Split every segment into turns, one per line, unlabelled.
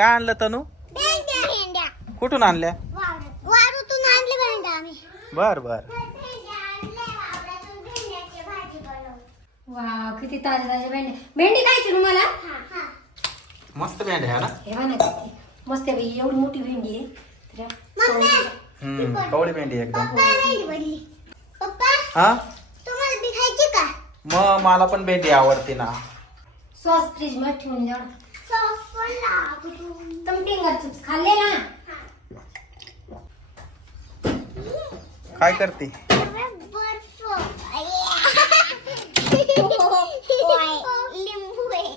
काय आणलं तनू? कुठून आणल्या? बर बर भेंड्या आणल्या वावरातून
भेंड्याची भाजी बनवू वा किती ताजे ताजे भेंडी. भेंडी खायची तुम्हाला? हा हा.
मस्त बँड आहे ना?
हे बघा ना किती मस्त आहे बाई एवढी मोठी भेंडी आहे.
तर मम्मी!
हम्म कवळी भेंडी आहे एकदम. भेंडी हा? मग मला पण भेंडी आवडते ना.
सॉस फ्रीजमध्ये ठेवून द्या.
काय करते?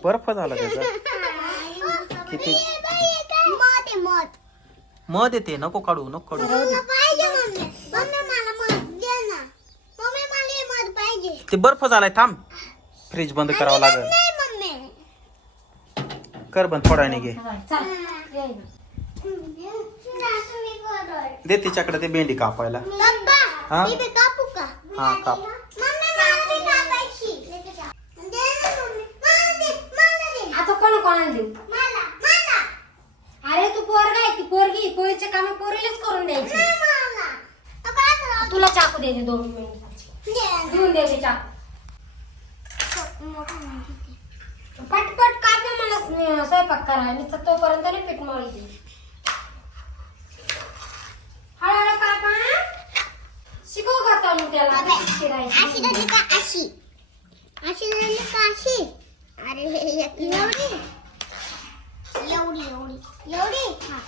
बर्फ झाला त्याचा. किती? मध येते नको काढू नको काढू.
मला पाहिजे मम्मी मम्मी मला मध दे ना मम्मी मला मध पाहिजे
ते बर्फ झालाय थांब. फ्रीज बंद करावं लागेल.
नाही मम्मी.
कर बंद थोडा घे. दे तिच्याकडे ते भेंडी कापायला.
हा? मी बी कापू का हा काप मम्मी मला बी कापायची दे ना मम्मी मला दे मला दे
आता कोण कोणाला देऊ
मला मला
अरे तू पोरगा आहे ती पोरगी पोरीचे काम पोरीलाच करून द्यायची
नाही मला अगं
असं राहू तुला चाकू दे दे दोन मिनिटाची दे. दे देऊन दे ते चाकू. पटपट काप ना मला स्व- स्वयंपाक करा मी तर तोपर्यंत नाही पीठ मळी हळूहळू कापा शिकव का तनु त्याला.
अशी झाली का अशी? अशी झाली का अशी? अरे एवढी? एवढी एवढी. एवढी? हा.